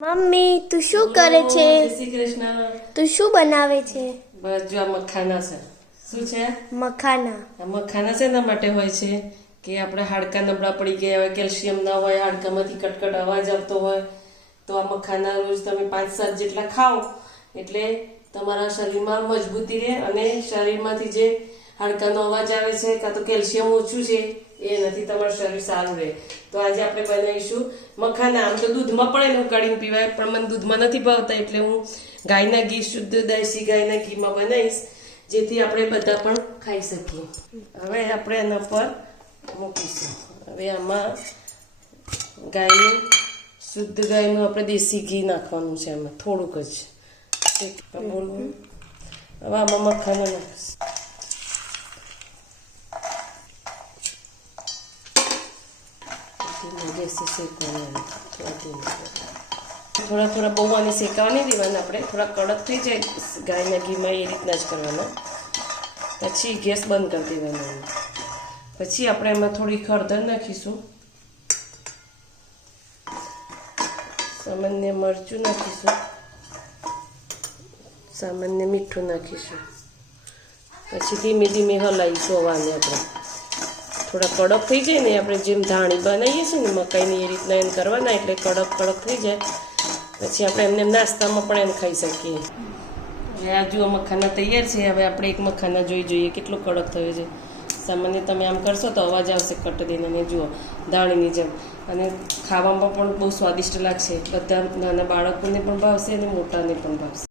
Mummy તું શું કરે છે? જય શ્રી કૃષ્ણ. તું શું બનાવે છે? બસ જો આ મખાના છે. શું છે? મખાના. આ મખાના શેના માટે હોય છે કે આપણે હાડકા નબળા પડી ગયા હોય, કેલ્શિયમ ના હોય, હાડકામાંથી કટકટ અવાજ આવતો હોય તો આ મખાના રોજ તમે 5-7 જેટલા ખાઓ એટલે તમારા શરીરમાં મજબૂતી રહે અને શરીરમાંથી જે હાડકાનો અવાજ આવે છે કાં તો કેલ્શિયમ ઓછું છે એનાથી તમારું શરીર સારું રહે. તો આજે આપણે બનાવીશું મખાના. આમ તો દૂધમાં પણ એને ઉકાળીને પીવાય, પણ મને દૂધમાં નથી ભાવતા એટલે હું ગાયના ઘી, શુદ્ધ દેશી ગાયના ઘીમાં બનાવીશ જેથી આપણે બધા પણ ખાઈ શકીએ. હવે આપણે એના પર મૂકીશું. હવે આમાં ગાયનું શુદ્ધ ગાયનું આપણે દેશી ઘી નાખવાનું છે. આમાં થોડુંક જ બોલવું. હવે આમાં મખાના નાખીશું. ગેસે શેકવાનું થોડા થોડા બહુ આને શેકાવા નહીં દેવાના, આપણે થોડા કડક થઈ જાય ગાયના ઘીમાં એ રીતના જ કરવાના. પછી ગેસ બંધ કરી દેવાનો. પછી આપણે એમાં થોડી હળદર નાખીશું, સામાન્ય મરચું નાખીશું, સામાન્ય મીઠું નાખીશું. પછી ધીમે ધીમે હલાવીશું હવાને. આપણે થોડા કડક થઈ જાય ને, આપણે જેમ ધાણી બનાવીએ છીએ ને મકાઈની એ રીતના એમ કરવાના એટલે કડક કડક થઈ જાય. પછી આપણે એમને નાસ્તામાં પણ એમ ખાઈ શકીએ. હવે આ જુઓ મખાના તૈયાર છે. હવે આપણે એક મખાના જોઈએ કેટલો કડક થયો છે. સામાન્ય તમે આમ કરશો તો અવાજ આવશે કટ દઈને, અને જુઓ ધાણીની જેમ. અને ખાવામાં પણ બહુ સ્વાદિષ્ટ લાગશે. બધા નાના બાળકોને પણ ભાવશે અને મોટાને પણ ભાવશે.